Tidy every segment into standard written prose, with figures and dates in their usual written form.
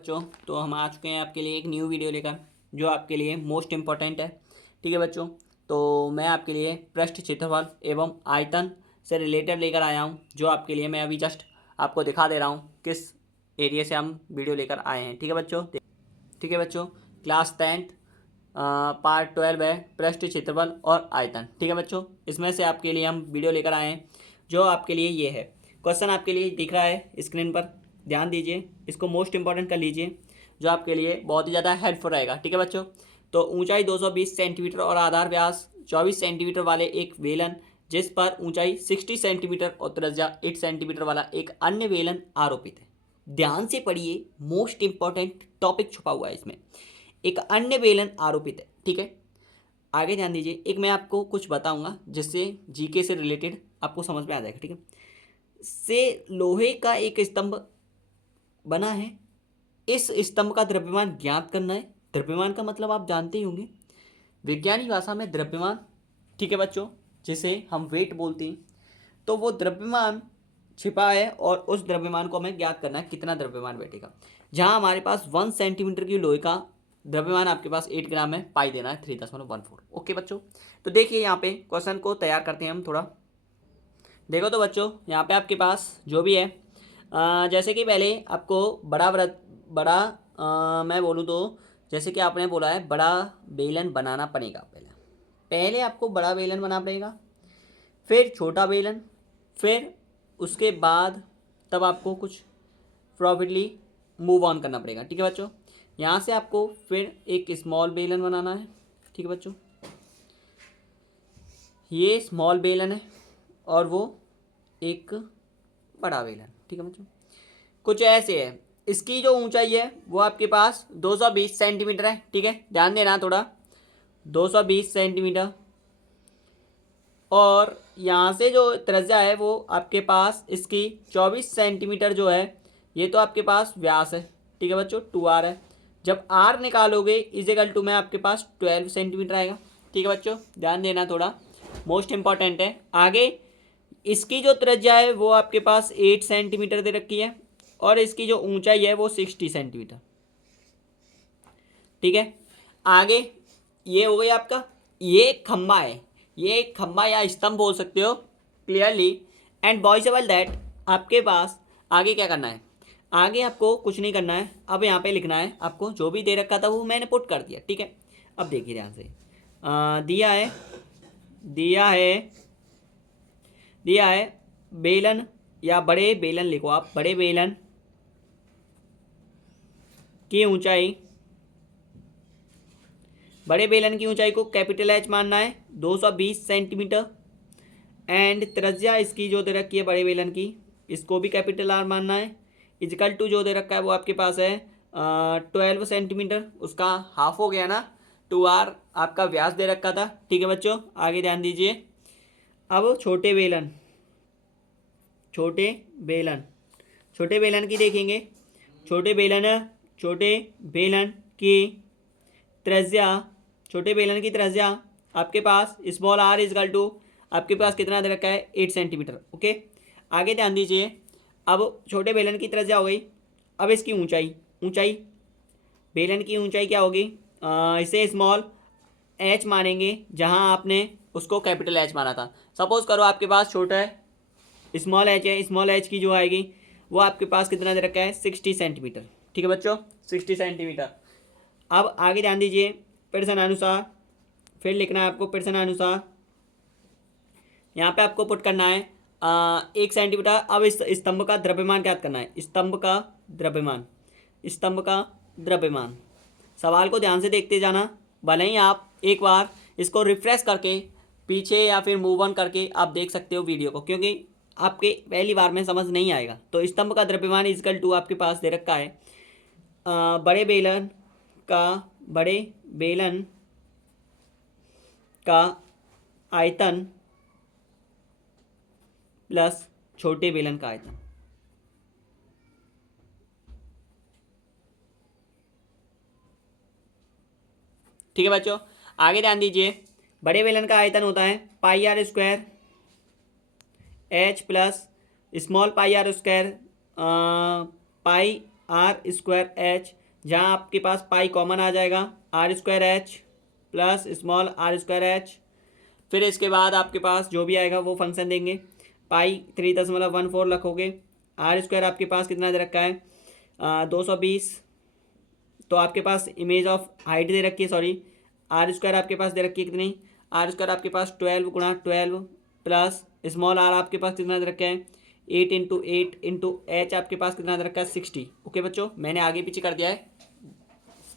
बच्चों, तो हम आ चुके हैं आपके लिए एक न्यू वीडियो लेकर, जो आपके लिए मोस्ट इम्पॉर्टेंट है। ठीक है बच्चों, तो मैं आपके लिए पृष्ठ क्षेत्रफल एवं आयतन से रिलेटेड लेकर आया हूं, जो आपके लिए मैं अभी जस्ट आपको दिखा दे रहा हूं किस एरिया से हम वीडियो लेकर आए हैं। ठीक है बच्चों, क्लास 10th पार्ट 12 है पृष्ठ क्षेत्रफल और आयतन। ठीक है बच्चों, इसमें से आपके लिए हम वीडियो लेकर आए हैं, जो आपके लिए ये है। क्वेश्चन आपके लिए दिख रहा है स्क्रीन पर, ध्यान दीजिए, इसको मोस्ट इंपॉर्टेंट कर लीजिए, जो आपके लिए बहुत ही ज़्यादा हेल्पफुल रहेगा। ठीक है बच्चों, तो ऊंचाई 220 सेंटीमीटर और आधार व्यास 24 सेंटीमीटर वाले एक वेलन, जिस पर ऊंचाई 60 सेंटीमीटर और त्रिज्या 8 सेंटीमीटर वाला एक अन्य वेलन आरोपित है। ध्यान से पढ़िए, मोस्ट इंपॉर्टेंट टॉपिक छुपा हुआ है इसमें। एक अन्य वेलन आरोपित है। ठीक है, आगे ध्यान दीजिए, एक मैं आपको कुछ बताऊंगा जिससे जीके से रिलेटेड आपको समझ में आ जाएगा। ठीक है, से लोहे का एक स्तंभ बना है, इस स्तंभ का द्रव्यमान ज्ञात करना है। द्रव्यमान का मतलब आप जानते ही होंगे, विज्ञानिक भाषा में द्रव्यमान। ठीक है बच्चों, जिसे हम वेट बोलते हैं, तो वो द्रव्यमान छिपा है और उस द्रव्यमान को हमें ज्ञात करना है, कितना द्रव्यमान बैठेगा। जहां हमारे पास 1 सेंटीमीटर की लोहे का द्रव्यमान आपके पास 8 ग्राम है, पाई देना है 3.14। ओके बच्चों, तो देखिए यहाँ पे क्वेश्चन को तैयार करते हैं हम थोड़ा। देखो तो बच्चों, यहाँ पे आपके पास जो भी है, जैसे कि पहले आपको बड़ा मैं बोलूँ तो, जैसे कि आपने बोला है बड़ा बेलन बनाना पड़ेगा। पहले पहले आपको बड़ा बेलन बनाना पड़ेगा, फिर छोटा बेलन, फिर उसके बाद तब आपको कुछ प्रॉफिटली मूव ऑन करना पड़ेगा। ठीक है बच्चों, यहाँ से आपको फिर एक स्मॉल बेलन बनाना है। ठीक है बच्चों, ये स्मॉल बेलन है और वो एक बड़ा बेलन। ठीक है बच्चों, कुछ ऐसे है। इसकी जो ऊंचाई है वो आपके पास 220 सेंटीमीटर है। ठीक है, ध्यान देना थोड़ा, 220 सेंटीमीटर। और यहाँ से जो त्रिज्या है वो आपके पास इसकी 24 सेंटीमीटर जो है, ये तो आपके पास व्यास है। ठीक है बच्चों, 2r है। जब r निकालोगे इजिकल टू में आपके पास 12 सेंटीमीटर आएगा। ठीक है बच्चों, ध्यान देना थोड़ा, मोस्ट इंपॉर्टेंट है। आगे इसकी जो त्रिज्या है वो आपके पास 8 सेंटीमीटर दे रखी है, और इसकी जो ऊंचाई है वो 60 सेंटीमीटर। ठीक है, आगे ये हो गया आपका, ये एक खंबा है, ये एक खंबा या स्तंभ बोल सकते हो क्लियरली। एंड बॉइसेबल दैट आपके पास आगे क्या करना है, आगे आपको कुछ नहीं करना है। अब यहाँ पे लिखना है आपको, जो भी दे रखा था वो मैंने पुट कर दिया। ठीक है, अब देखिए ध्यान से, दिया है दिया है दिया है बेलन, या बड़े बेलन लिखो आप, बड़े बेलन की ऊंचाई, बड़े बेलन की ऊंचाई को कैपिटल एच मानना है, 220 सेंटीमीटर। एंड त्रिज्या इसकी जो दे रखी है बड़े बेलन की, इसको भी कैपिटल आर मानना है। इजकल टू जो दे रखा है वो आपके पास है 12 सेंटीमीटर, उसका हाफ हो गया ना, 2r आपका व्यास दे रखा था। ठीक है बच्चों, आगे ध्यान दीजिए। अब छोटे बेलन, छोटे बेलन छोटे बेलन की देखेंगे। छोटे बेलन छोटे बेलन की त्रिज्या, छोटे बेलन की त्रिज्या आपके पास स्मॉल आर इजकल टू आपके पास कितना दे रखा है, 8 सेंटीमीटर। ओके, आगे ध्यान दीजिए। अब छोटे बेलन की त्रिज्या हो गई, अब इसकी ऊंचाई, ऊंचाई बेलन की ऊंचाई क्या होगी, इसे स्मॉल एच मानेंगे, जहां आपने उसको कैपिटल एच माना था। सपोज करो आपके पास छोटा है, स्मॉल एच है, स्मॉल एच की जो आएगी वो आपके पास कितना दे रखा है, 60 सेंटीमीटर। ठीक है बच्चों, 60 सेंटीमीटर। अब आगे ध्यान दीजिए, प्रश्नानुसार फिर लिखना है आपको, प्रश्नानुसार यहाँ पे आपको पुट करना है 1 सेंटीमीटर। अब इस स्तंभ का द्रव्यमान ज्ञात करना है, स्तंभ का द्रव्यमान, स्तंभ का द्रव्यमान। सवाल को ध्यान से देखते जाना, भले ही आप एक बार इसको रिफ्रेश करके पीछे या फिर मूव ऑन करके आप देख सकते हो वीडियो को, क्योंकि आपके पहली बार में समझ नहीं आएगा। तो स्तंभ का द्रव्यमान इजकल टू आपके पास दे रखा है बड़े बेलन का, बड़े बेलन का आयतन प्लस छोटे बेलन का आयतन। ठीक है बच्चों, आगे ध्यान दीजिए। बड़े बेलन का आयतन होता है pi R square H plus small pi R square pi R square H, जहाँ आपके पास पाई कॉमन आ जाएगा, R square H plus small R square H. फिर इसके बाद आपके पास जो भी आएगा वो फंक्शन देंगे, पाई 3.14 रखोगे। आर स्क्वायर आपके पास कितना दे रखा है 220, तो आपके पास इमेज ऑफ हाइट दे रखी है, सॉरी आर स्क्वायर आपके पास दे रखी है कितनी, आर स्क्वायर आपके पास 12 × 12 प्लस स्मॉल आर आपके पास कितना दे रखा है 8 × 8 एच आपके पास कितना दे रखा है 60। ओके बच्चों, मैंने आगे पीछे कर दिया है,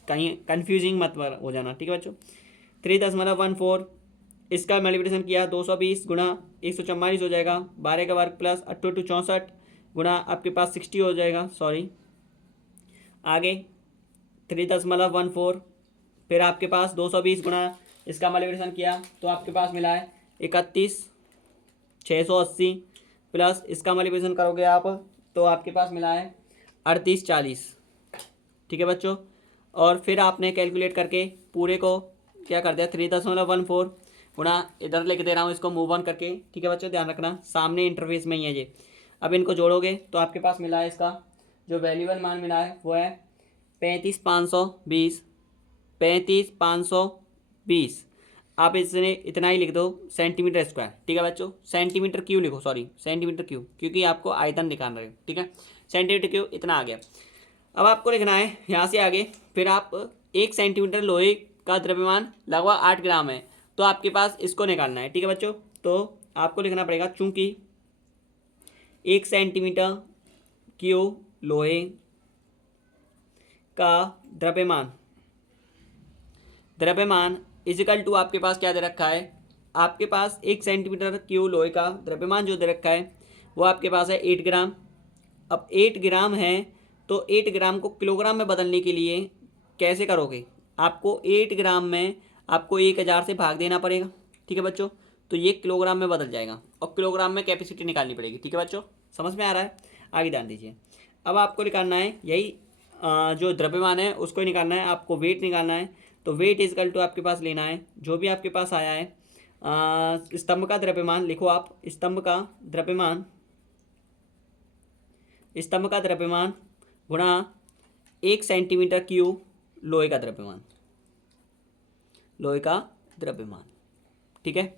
कहीं कन्फ्यूजिंग मत हो जाना, ठीक है बच्चों। 3.14 इसका मल्टीप्लिकेशन किया 220 गुणा 144 हो जाएगा, 12 का वर्ग प्लस 8 × 64 गुणा आपके पास 60 हो जाएगा, सॉरी आगे 3.14, फिर आपके पास 220 गुणा इसका मल्टीप्लिकेशन किया तो आपके पास मिला है 31,680 प्लस इसका मल्टीप्लिकेशन करोगे आप तो आपके पास मिला है 3840। ठीक है बच्चों, और फिर आपने कैलकुलेट करके पूरे को क्या कर दिया 3.14 गुणा, इधर लिख दे रहा हूँ इसको मूव ऑन करके, ठीक है बच्चों ध्यान रखना सामने इंटरफेस में ही है ये। अब इनको जोड़ोगे तो आपके पास मिला है इसका जो वैल्यूबल मान मिला है वो है 35,520। आप इसने इतना ही लिख दो सेंटीमीटर स्क्वायर, ठीक है बच्चों, सेंटीमीटर क्यू लिखो, सॉरी सेंटीमीटर क्यू, क्योंकि आपको आयतन निकालना है, ठीक है सेंटीमीटर क्यू इतना आ गया। अब आपको लिखना है यहाँ से आगे, फिर आप 1 सेंटीमीटर लोहे का द्रव्यमान लगभग 8 ग्राम है, तो आपके पास इसको निकालना है, ठीक है बच्चों। तो आपको लिखना पड़ेगा चूंकि 1 सेंटीमीटर क्यूब लोहे का द्रव्यमान इजिकल टू आपके पास क्या दे रखा है, आपके पास 1 सेंटीमीटर क्यूब लोहे का द्रव्यमान जो दे रखा है वो आपके पास है 8 ग्राम। अब 8 ग्राम है तो 8 ग्राम को किलोग्राम में बदलने के लिए कैसे करोगे, आपको 8 ग्राम में आपको 1000 से भाग देना पड़ेगा, ठीक है बच्चों, तो ये किलोग्राम में बदल जाएगा और किलोग्राम में कैपेसिटी निकालनी पड़ेगी, ठीक है बच्चों समझ में आ रहा है, आगे ध्यान दीजिए। अब आपको निकालना है यही जो द्रव्यमान है उसको ही निकालना है, आपको वेट निकालना है, तो वेट इजकल टू आपके पास लेना है जो भी आपके पास आया है स्तंभ का द्रव्यमान, लिखो आप स्तंभ का द्रव्यमान गुणा 1 सेंटीमीटर क्यूब लोहे का द्रव्यमान, ठीक है।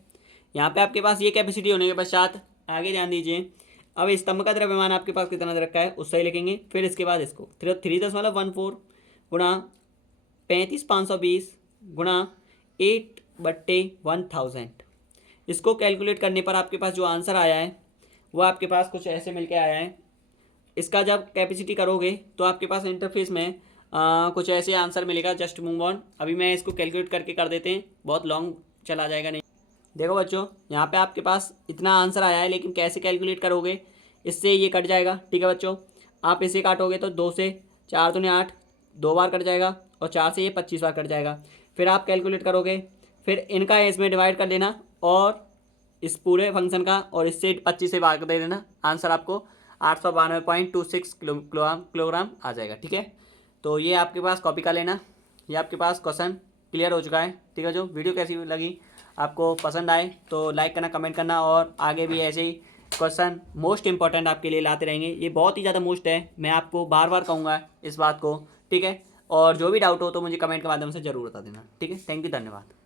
यहाँ पे आपके पास ये कैपेसिटी होने के पश्चात आगे ध्यान दीजिए, अब स्तंभ का द्रव्यमान आपके पास कितना दे रखा है उससे ही लिखेंगे, फिर इसके बाद इसको 3.14 गुणा 35,520 गुणा 8/1000, इसको कैलकुलेट करने पर आपके पास जो आंसर आया है वो आपके पास कुछ ऐसे मिलके आया है। इसका जब कैपेसिटी करोगे तो आपके पास इंटरफेस में कुछ ऐसे आंसर मिलेगा, जस्ट मूव ऑन। अभी मैं इसको कैलकुलेट करके कर देते हैं, बहुत लॉन्ग चला जाएगा नहीं। देखो बच्चों यहाँ पे आपके पास इतना आंसर आया है, लेकिन कैसे कैलकुलेट करोगे, इससे ये कट जाएगा, ठीक है बच्चों। आप इसे काटोगे तो 2 से 4 दूनी 8 2 बार कट जाएगा और 4 से ये 25 बार कट जाएगा। फिर आप कैलकुलेट करोगे, फिर इनका इसमें डिवाइड कर देना और इस पूरे फंक्शन का और इससे 25 से भाग दे देना, आंसर आपको 892.26 किलोग्राम आ जाएगा, ठीक है। तो ये आपके पास कॉपी कर लेना, ये आपके पास क्वेश्चन क्लियर हो चुका है, ठीक है। जो वीडियो कैसी लगी, आपको पसंद आए तो लाइक करना, कमेंट करना, और आगे भी ऐसे ही क्वेश्चन मोस्ट इंपॉर्टेंट आपके लिए लाते रहेंगे। ये बहुत ही ज़्यादा मोस्ट है, मैं आपको बार बार कहूँगा इस बात को, ठीक है। और जो भी डाउट हो तो मुझे कमेंट के माध्यम से ज़रूर बता देना, ठीक है। थैंक यू, धन्यवाद।